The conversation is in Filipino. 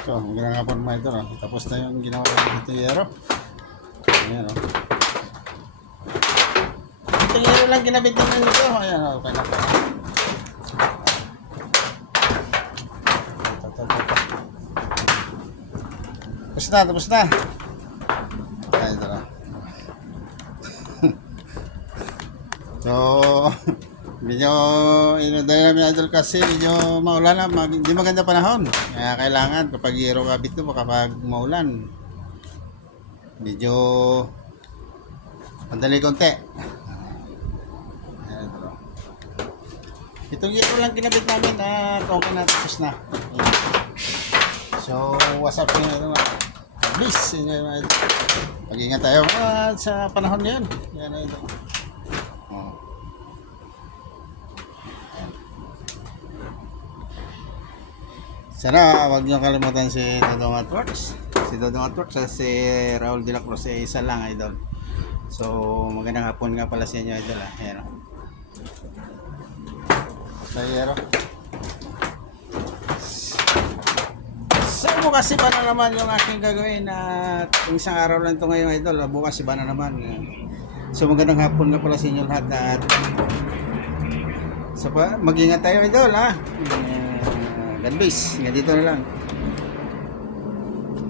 So, magandang hapon mga idol. Tapos na yung ginawa natin dito yero. Ayan o. Ito yero lang ginabit naman nito. Ayan o. Okay na po. Tapos na. Ayan ito na. So, medyo dahil namin idol kasi medyo maulan na, hindi maganda panahon. Kaya kailangan kapag yero kabit ko kapag maulan medyo madali konti. Ayan, bro. Itong yero lang kinabit namin at okay na, tapos na. So what's up nyo please, mag-ingat tayo sa panahon na yun. Yan na ito. Sana wag niyo kalimutan si Dodong at Works. Si Dodong at Works at si Raul de la Cruz ay isa lang idol. So magandang hapon nga pala sa inyo idol. Ayan o. Sayero. So bukas iba na naman yung aking gagawin at kung isang araw lang ito ngayon idol. Bukas iba na naman. So magandang hapon nga pala sa inyo lahat at so mag-ingat tayo idol ha. God bless. Nga dito na lang.